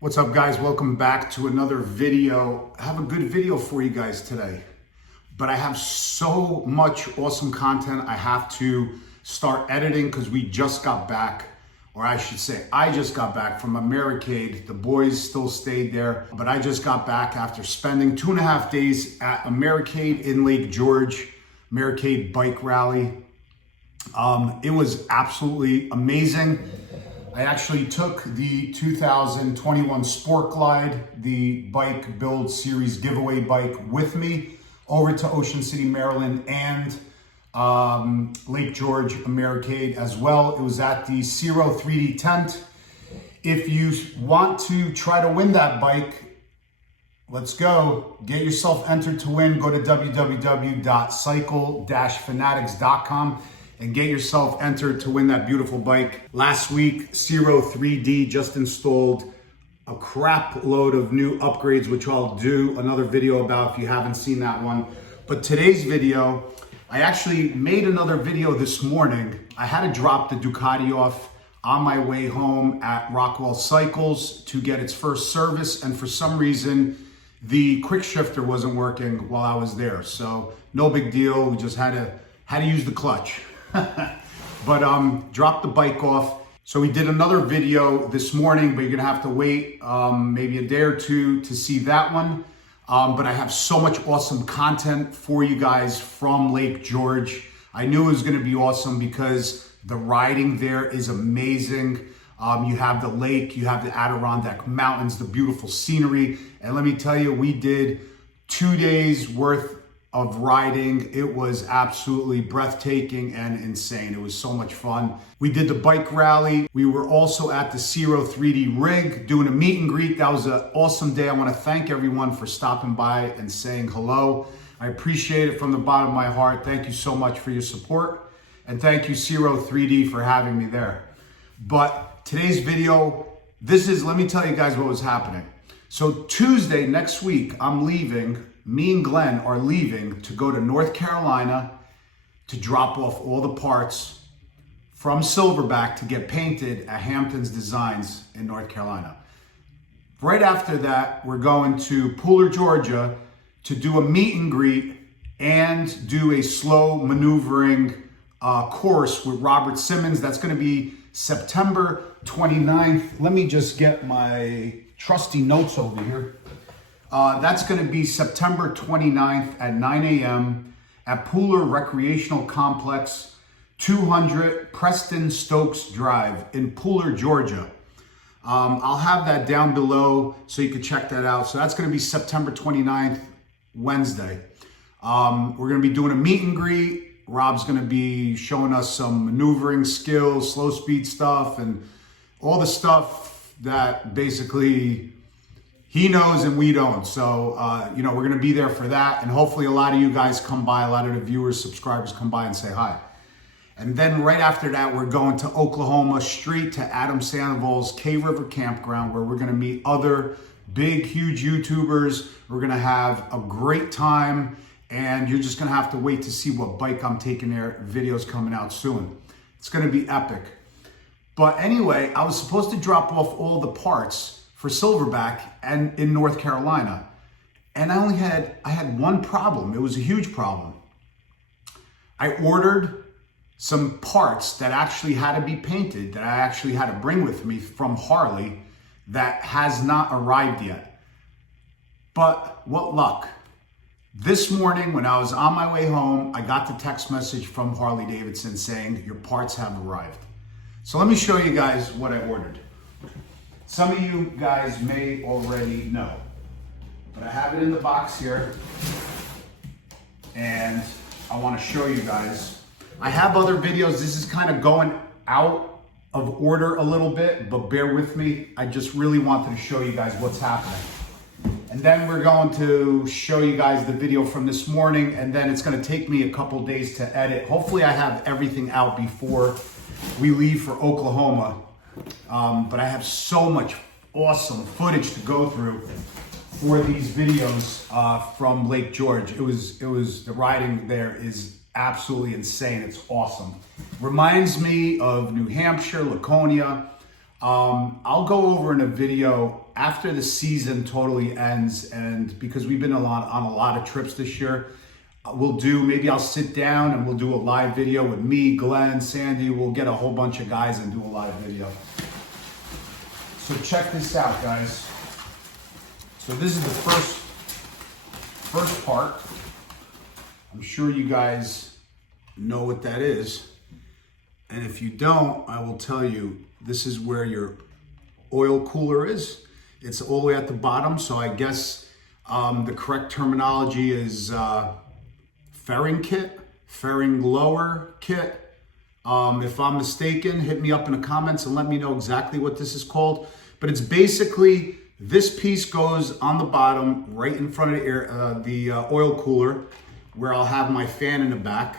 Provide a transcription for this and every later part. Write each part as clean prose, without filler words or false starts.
What's up, guys? Welcome back to another video. I have a good video for you guys today, but I have so much awesome content I have to start editing because we just got back, or I should say I just got back from Americade. The boys still stayed there, but I just got back after spending 2.5 days at Americade in Lake George, Americade bike rally. It was absolutely amazing. I actually took the 2021 Sport Glide, the Bike Build Series giveaway bike, with me over to Ocean City, Maryland, and Lake George Americade as well. It was at the Zero 3D tent. If you want to try to win that bike, let's go. Get yourself entered to win. Go to www.cycle-fanatix.com. and get yourself entered to win that beautiful bike. Last week, Zero 3D just installed a crap load of new upgrades, which I'll do another video about if you haven't seen that one. But today's video, I actually made another video this morning. I had to drop the Ducati off on my way home at Rockwell Cycles to get its first service, and for some reason, the quick shifter wasn't working while I was there. So no big deal, we just had to use the clutch. But dropped the bike off. So we did another video this morning, but you're gonna have to wait maybe a day or two to see that one. But I have so much awesome content for you guys from Lake George. I knew it was gonna be awesome because the riding there is amazing. You have the lake, you have the Adirondack Mountains, the beautiful scenery. And let me tell you, we did 2 days worth of riding. It was absolutely breathtaking and insane. It was so much fun. We did the bike rally. We were also at the Zero 3D rig doing a meet and greet. That was an awesome day. I want to thank everyone for stopping by and saying hello. I appreciate it from the bottom of my heart. Thank you so much for your support. And thank you, Zero 3D, for having me there. But today's video, let me tell you guys what was happening. So Tuesday next week, I'm leaving. Me and Glenn are leaving to go to North Carolina to drop off all the parts from Silverback to get painted at Hampton's Designs in North Carolina. Right after that, we're going to Pooler, Georgia to do a meet and greet and do a slow maneuvering course with Robert Simmons. That's going to be September 29th. Let me just get my trusty notes over here. That's going to be September 29th at 9 a.m. at Pooler Recreational Complex, 200 Preston Stokes Drive in Pooler, Georgia. I'll have that down below so you can check that out. So that's going to be September 29th, Wednesday. We're going to be doing a meet and greet. Rob's going to be showing us some maneuvering skills, slow speed stuff, and all the stuff that basically he knows and we don't. So, we're going to be there for that. And hopefully a lot of you guys come by, a lot of the viewers, subscribers come by and say hi. And then right after that, we're going to Oklahoma, straight to Adam Sandoval's K River Campground, where we're going to meet other big, huge YouTubers. We're going to have a great time. And you're just going to have to wait to see what bike I'm taking there. Videos coming out soon. It's going to be epic. But anyway, I was supposed to drop off all the parts for Silverback and in North Carolina. And I had one problem. It was a huge problem. I ordered some parts that actually had to be painted, that I actually had to bring with me from Harley, that has not arrived yet. But what luck. This morning when I was on my way home, I got the text message from Harley Davidson saying your parts have arrived. So let me show you guys what I ordered. Some of you guys may already know, but I have it in the box here, and I want to show you guys. I have other videos. This is kind of going out of order a little bit, but bear with me. I just really wanted to show you guys what's happening. And then we're going to show you guys the video from this morning, and then it's going to take me a couple days to edit. Hopefully I have everything out before we leave for Oklahoma. But I have so much awesome footage to go through for these videos from Lake George. The riding there is absolutely insane. It's awesome. Reminds me of New Hampshire, Laconia. I'll go over in a video after the season totally ends, and because we've been on a lot of trips this year, maybe I'll sit down and we'll do a live video with me, Glenn, Sandy. We'll get a whole bunch of guys and do a live video. So check this out, guys. So this is the first part. I'm sure you guys know what that is. And if you don't, I will tell you, this is where your oil cooler is. It's all the way at the bottom. So I guess the correct terminology is fairing kit, fairing lower kit. If I'm mistaken, hit me up in the comments and let me know exactly what this is called. But it's basically, this piece goes on the bottom, right in front of the oil cooler, where I'll have my fan in the back.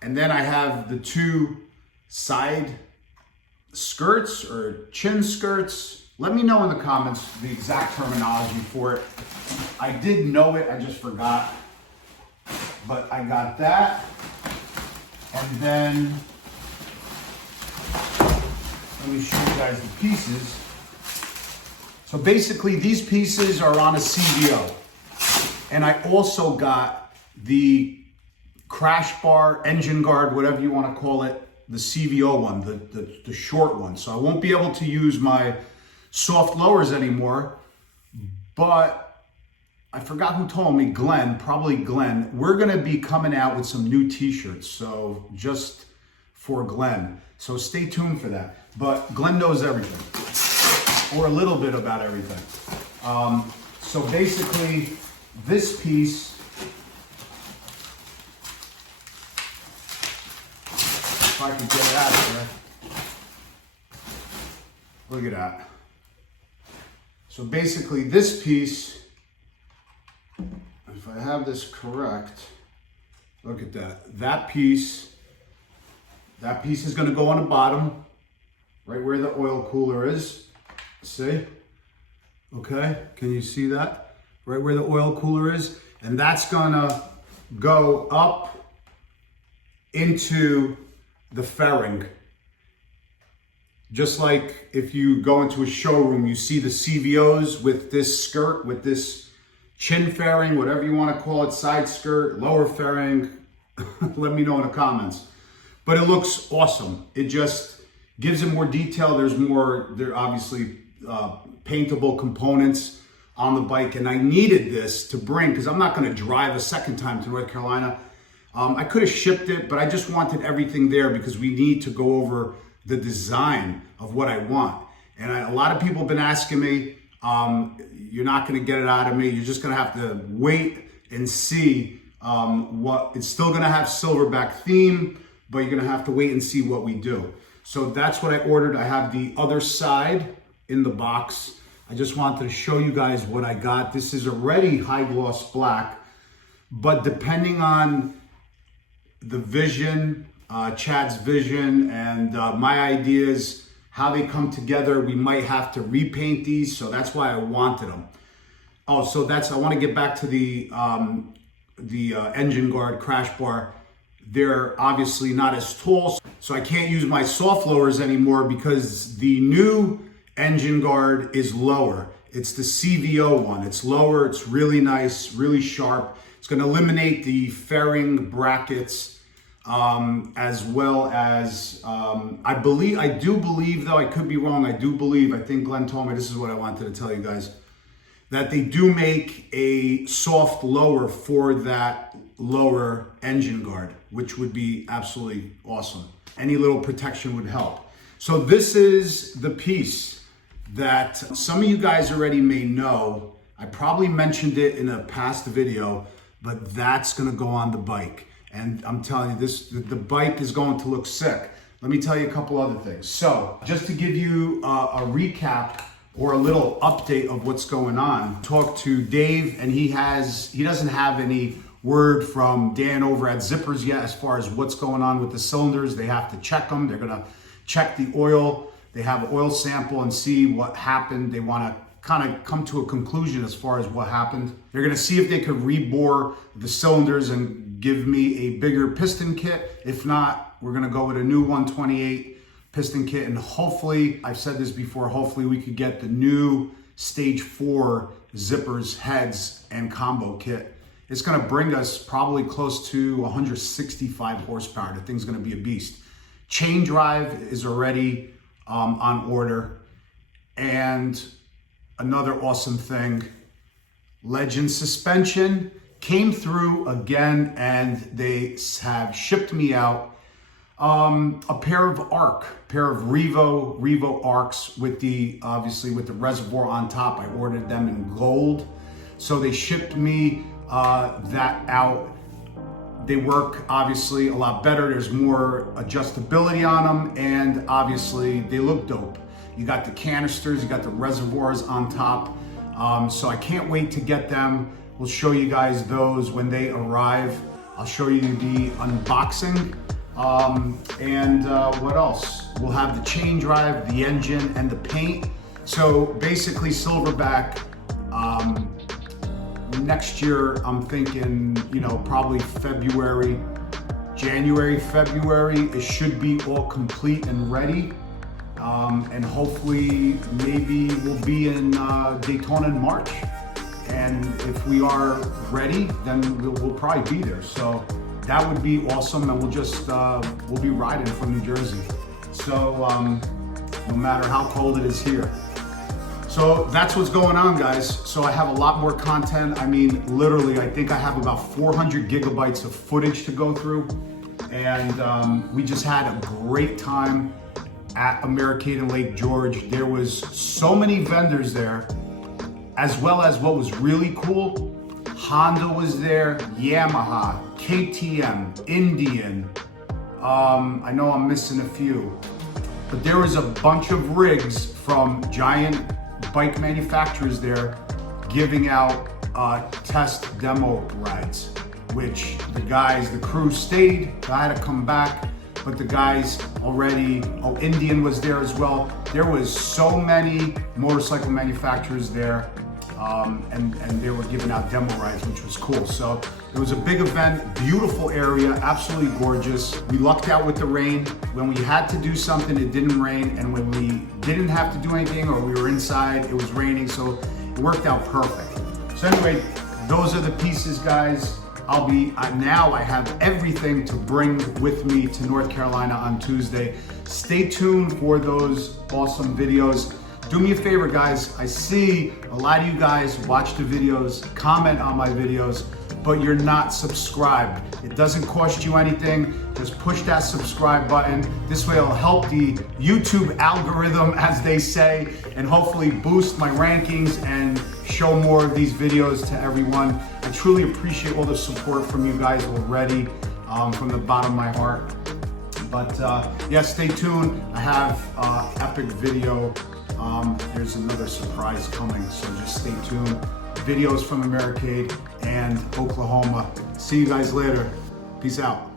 And then I have the two side skirts or chin skirts. Let me know in the comments the exact terminology for it. I did know it, I just forgot. But I got that. And then, let me show you guys the pieces. So basically these pieces are on a CVO. And I also got the crash bar, engine guard, whatever you want to call it, the CVO one, the short one. So I won't be able to use my soft lowers anymore, but I forgot who told me, Glenn, probably Glenn. We're gonna be coming out with some new t-shirts, so just for Glenn. So stay tuned for that. But Glenn knows everything, or a little bit about everything. So basically, this piece, if I can get it out of there. Look at that. So basically this piece, if I have this correct, look at that. That piece is gonna go on the bottom, right where the oil cooler is. See? Okay, can you see that? Right where the oil cooler is? And that's gonna go up into the fairing. Just like if you go into a showroom, you see the CVOs with this skirt, with this chin fairing, whatever you want to call it, side skirt, lower fairing. Let me know in the comments. But it looks awesome. It just gives it more detail. There are obviously paintable components on the bike, and I needed this to bring, because I'm not going to drive a second time to North Carolina. I could have shipped it, but I just wanted everything there because we need to go over the design of what I want. And a lot of people have been asking me, you're not going to get it out of me. You're just going to have to wait and see what, it's still going to have Silverback theme, but you're going to have to wait and see what we do. So that's what I ordered. I have the other side in the box. I just wanted to show you guys what I got. This is already high gloss black, but depending on the vision, Chad's vision, and my ideas, how they come together, we might have to repaint these. So that's why I wanted them. Oh, so I want to get back to the engine guard, crash bar. They're obviously not as tall, so I can't use my soft lowers anymore because the new engine guard is lower. It's the CVO one. It's lower, it's really nice, really sharp. It's going to eliminate the fairing brackets, as well as, I do believe, though I could be wrong, I think Glenn told me, this is what I wanted to tell you guys, that they do make a soft lower for that lower engine guard, which would be absolutely awesome. Any little protection would help. So this is the piece that some of you guys already may know. I probably mentioned it in a past video, but that's gonna go on the bike. And I'm telling you, the bike is going to look sick. Let me tell you a couple other things. So just to give you a recap or a little update of what's going on, talk to Dave, and he doesn't have any word from Dan over at Zippers yet as far as what's going on with the cylinders. They have to check them. They're gonna check the oil. They have an oil sample and see what happened. They wanna kind of come to a conclusion as far as what happened. They're gonna see if they could rebore the cylinders and give me a bigger piston kit. If not, we're gonna go with a new 128 piston kit, and hopefully, I've said this before, hopefully we could get the new stage 4 zippers, heads, and combo kit. It's gonna bring us probably close to 165 horsepower. The thing's gonna be a beast. Chain drive is already on order. And another awesome thing, Legend suspension came through again, and they have shipped me out a pair of Revo arcs with the, obviously with the reservoir on top. I ordered them in gold. So they shipped me that out. They work obviously a lot better. There's more adjustability on them, and obviously they look dope. You got the canisters, you got the reservoirs on top. So I can't wait to get them. We'll show you guys those when they arrive. I'll show you the unboxing. What else? We'll have the chain drive, the engine, and the paint. So basically Silverback, next year I'm thinking, you know, probably January, February, it should be all complete and ready. And hopefully maybe we'll be in Daytona in March. And if we are ready, then we'll probably be there. So that would be awesome. And we'll just, we'll be riding from New Jersey. So no matter how cold it is here. So that's what's going on, guys. So I have a lot more content. I mean, literally, I think I have about 400 gigabytes of footage to go through. And we just had a great time at Americade in Lake George. There was so many vendors there, as well as what was really cool, Honda was there, Yamaha, KTM, Indian. I know I'm missing a few, but there was a bunch of rigs from giant bike manufacturers there giving out test demo rides, which the crew stayed. I had to come back. But the guys already, Indian was there as well. There was so many motorcycle manufacturers there, and they were giving out demo rides, which was cool. So it was a big event, beautiful area, absolutely gorgeous. We lucked out with the rain. When we had to do something, it didn't rain. And when we didn't have to do anything, or we were inside, it was raining. So it worked out perfect. So anyway, those are the pieces, guys. Now I have everything to bring with me to North Carolina on Tuesday. Stay tuned for those awesome videos. Do me a favor, guys. I see a lot of you guys watch the videos, comment on my videos, but you're not subscribed. It doesn't cost you anything. Just push that subscribe button. This way it'll help the YouTube algorithm, as they say, and hopefully boost my rankings and show more of these videos to everyone. I truly appreciate all the support from you guys already, from the bottom of my heart. But yeah, stay tuned. I have epic video. There's another surprise coming, so just stay tuned. Videos from Americade and Oklahoma. See you guys later. Peace out.